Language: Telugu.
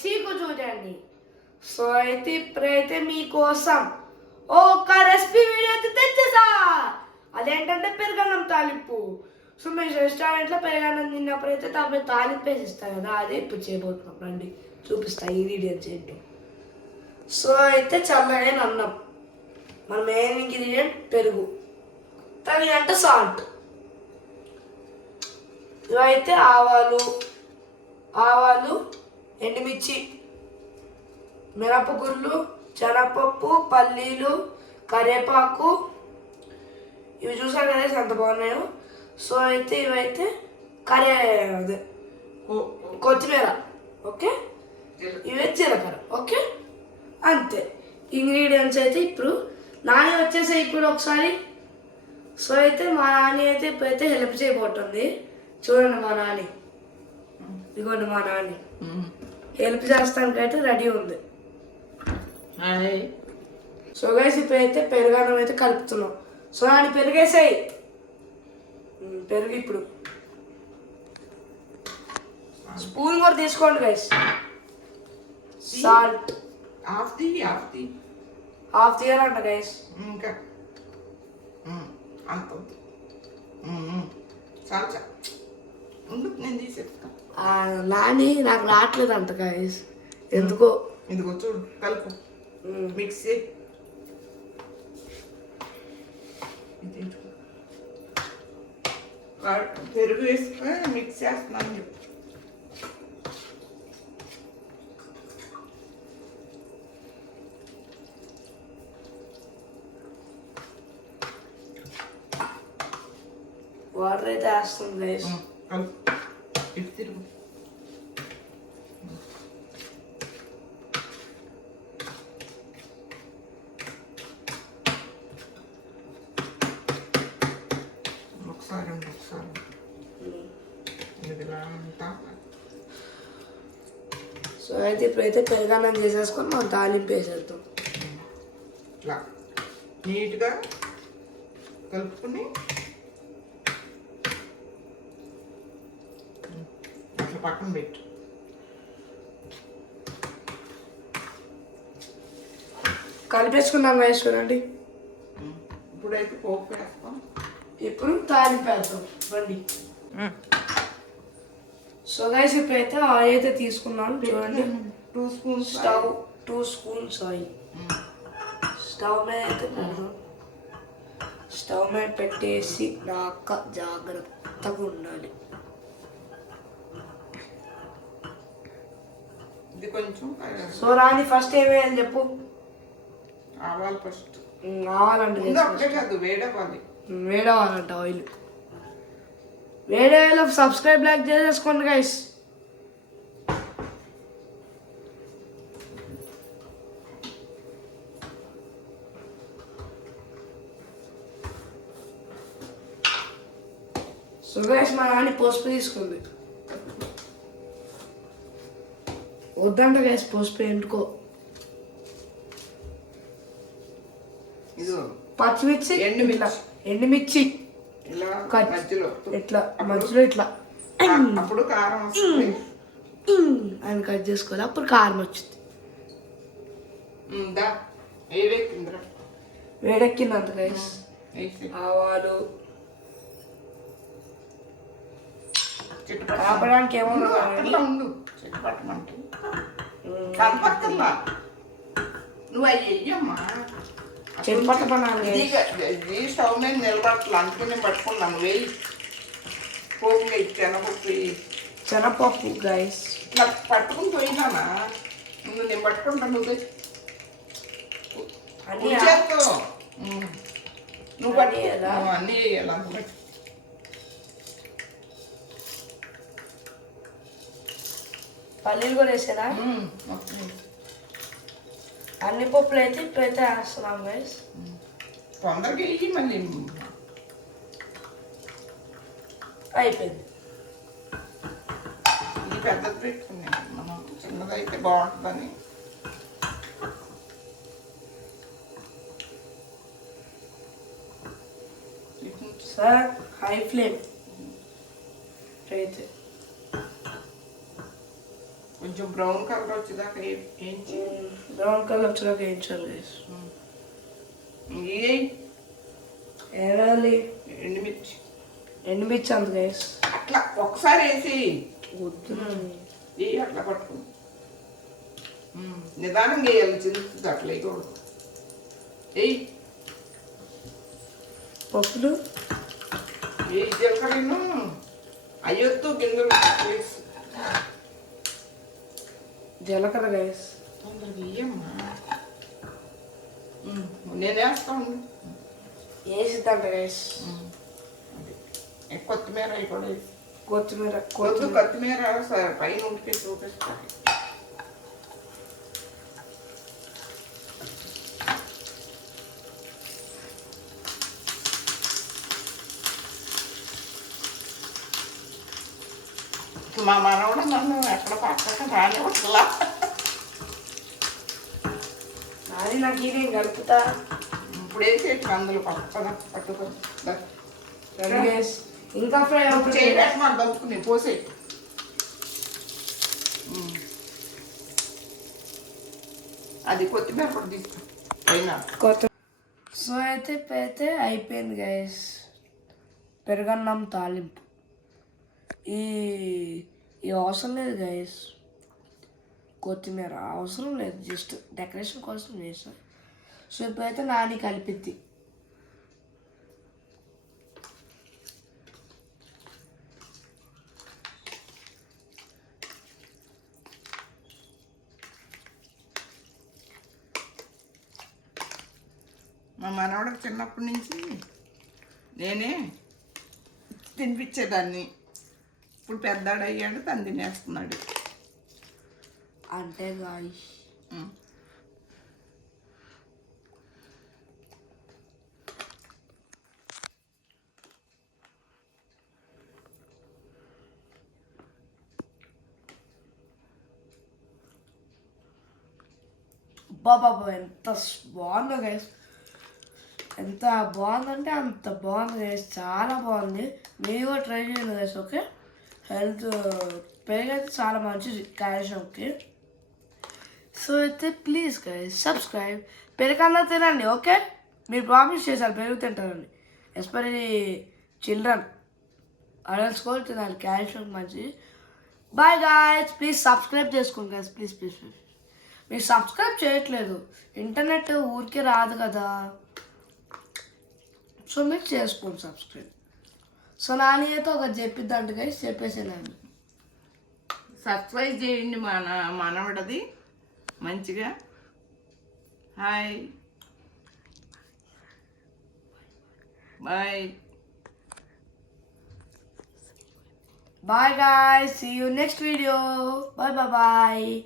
చీకు చూడండి. సో అయితే ఇప్పుడైతే మీకోసం ఒక రెసిపీ వీడియో అయితే తెచ్చేసా. అదేంటంటే పెరుగన్నం తాలింపు. సో మీరు రెస్టారెంట్లో పెరుగన్నం తిన్నప్పుడైతే తాలింపు వేసిస్తారు కదా, అదే ఇప్పుడు చేయబోతున్నాం. రండి చూపిస్తా ఇంగ్రీడియంట్స్ ఏంటో. సో అయితే చల్లగైన అన్నం, మన మెయిన్ ఇంగ్రీడియంట్ పెరుగు, తగినంత సాల్ట్, ఇవైతే ఆవాలు, ఎండుమిర్చి, మిరపగుళ్ళు, శనగపప్పు, పల్లీలు, కరివేపాకు. ఇవి చూసారు కదా ఎంత బాగున్నాయో. సో అయితే ఇవైతే అదే కొత్తిమీర, ఓకే, ఇవే జీలకర్ర, ఓకే, అంతే ఇంగ్రీడియంట్స్. అయితే ఇప్పుడు నాని వచ్చేసి ఇప్పుడు ఒకసారి. సో అయితే మా నాని అయితే ఇప్పుడైతే హెల్ప్ చేయబోతుంది. చూడండి మా నాని, ఇదిగోండి మా నాని హెల్ప్ చేస్తానికైతే రెడీ ఉంది. సో గైస్ ఇప్పుడైతే పెరుగన్నం అయితే కలుపుతున్నాం. సో నాని పెరుగేసాయి, పెరుగు ఇప్పుడు స్పూన్ కూడా తీసుకోండి గైస్. సాల్ట్ హాఫ్ తీయాలంట గైస్. ఇంకా అంత చాలు ఉండు, నేను తీసేస్తా. నాని నాకు రావట్లేదు అంత గైస్, ఎందుకో. ఇదిగో చూడు, కలుపు, మిక్స్ చేయి. పెరుగు వేసుకొని మిక్స్ చేస్తున్నాను చెప్పు. వాటర్ అయితే వేస్తుంది గైస్. ఇటు తిరుగు. ఒకసారి సో అయితే ఇప్పుడైతే పెరుగన్నం చేసేసుకొని మనం తాలింపు వేసేద్దాం. ఇట్లా నీట్గా కలుపుకొని అట్లా పక్కన పెట్టు. కలిపేసుకున్నాం గైస్, చూడండి. ఇప్పుడైతే పోపు వేస్తాం. ఇప్పుడు తాలింపు వేస్తాం రండి. సో గైస్ ఇప్పుడైతే ఆయిల్ అయితే తీసుకున్నాను, చూడండి. 2 spoons two spoons oil stove మీద అయితే పెడదాం. స్టవ్ మీద పెట్టేసి నాక జాగ్రత్తగా ఉండాలి. ఇది కొంచెం. సో రాని ఫస్ట్ ఏమేయాలి చెప్పు. ఆవాలు ఫస్ట్. ఆవాలంటే కాదు, వేడవ్వాలి. వేడవాలంట ఆయిల్. వేడేలో సబ్స్క్రైబ్ లైక్ చేసేసుకోండి గైస్. సో గైస్ మా నాన్న పసుపు తీసుకుంది. వద్దంట గైస్ పసుపు, ఎందుకో. పచ్చిమిర్చి, ఎండుమిర్చి ఇట్లా మధ్యలో ఇట్లా అప్పుడు కారం వస్తుంది అని కట్ చేసుకోవాలి, అప్పుడు కారం వచ్చింది. వేడెక్కిందంత గైస్. ఆవాలు కాపడానికి ఏమన్నా నువ్వు అయ్యమ్మా చెట్టు స్టవ్ మీద నిలబడట్లా, అందుకనే పట్టుకున్నాను. వేయి పోపు వేయి, శనగపప్పు గైస్. ఇట్లా పట్టుకుని పోయినానా, నేను పట్టుకుంటాను. నువ్వు నువ్వు అన్నీ వేయాలి అందులో. పల్లీలు కూడా వేసారా? అన్ని పప్పులు అయితే ఇప్పుడైతే వేస్తున్నాం గైస్. తొందరగా వేయి, మళ్ళీ అయిపోయింది. ఇది పెద్దది పెట్టుకున్నాను, మనం చిన్నదైతే బాగుంటుందని. సార్ హై ఫ్లేమ్ అయితే కొంచెం కొంచెం బ్రౌన్ కలర్ వచ్చేదాకా ఏంచి బ్రౌన్ కలర్ వచ్చాక వేయించాలి గైస్. ఇవి ఏడాలి ఎండుమిర్చి ఎండుమిర్చి అంత గైస్. అట్లా ఒకసారి వేసి వద్దునని ఇవి అట్లా పట్టుకుని నిదానంగా వేయాలి, చిరుతుంది అట్లా వేయకూడదు. వేయి పప్పులు వేయి జీలకర్రను అయ్యొద్దు గింజలు వేసి జీలకర్ర గైస్. తొందరగా వేయమ్మా. నేను వేస్తాను. వేసిద్దంట గైస్. కొత్తిమీర అవి కూడా వేసి కొత్తిమీర కొత్తిమీర సరే పైన ఉంటే చూపిస్తాను. మా మనవడు నన్ను ఎక్కడ పక్కన రానివ్వట్లా. నాది నాకు ఇదేం కలుపుతా. ఇప్పుడు వేసేటి అందులో పక్కన పట్టుకొని ఇంకా ఫ్రై అవుతుంది. చేయడానికి మాకు దొరుకుతుంది పోసే. అది కొత్తిమీర కూడా తీసుకో పైన కొత్త. సో అయితే అయిపోయింది గైస్ పెరుగన్నం తాలింపు. ఈ అవసరం లేదు గైస్, కొత్తిమీర అవసరం లేదు, జస్ట్ డెకరేషన్ కోసం చేసాను. సో ఇప్పుడైతే నాని కలిపిద్ది. మా మనవడికి చిన్నప్పటి నుంచి నేనే తినిపించేదాన్ని. ఇప్పుడు పెద్దాడు అయ్యాడు, తను తినేస్తున్నాడు. అంటే గాయస్ బాబా ఎంత బాగుందో గైస్, ఎంత బాగుందంటే అంత బాగుంది గైస్, చాలా బాగుంది. మీరు కూడా ట్రై చేయండి గైస్. ఓకే, హెల్త్ పెరుగు అయితే చాలా మంచిది క్యాల్షియంకి. సో అయితే ప్లీజ్ గైస్ సబ్స్క్రైబ్. పెరుగన్నా తినండి. ఓకే, మీరు ప్రామిస్ చేశారు పెరుగు తింటారండి. ఎస్పెషల్లీ చిల్డ్రన్, అడల్ట్స్ కూడా తినాలి, క్యాల్షియం మంచిది. బాయ్ గాయస్, ప్లీజ్ సబ్స్క్రైబ్ చేసుకోండి గైస్, ప్లీజ్ ప్లీజ్ ప్లీజ్. మీరు సబ్స్క్రైబ్ చేయట్లేదు, ఇంటర్నెట్ ఊరికే రాదు కదా, సో మీరు చేసుకోండి సబ్స్క్రైబ్. సో నాని అయితే ఒకటి చెప్పిద్దంట గైస్, చెప్పేసేనండి. సబ్స్క్రైబ్ చేయండి మనవడది మంచిగా. Hi bye. Bye guys, see you next video. Bye bye bye.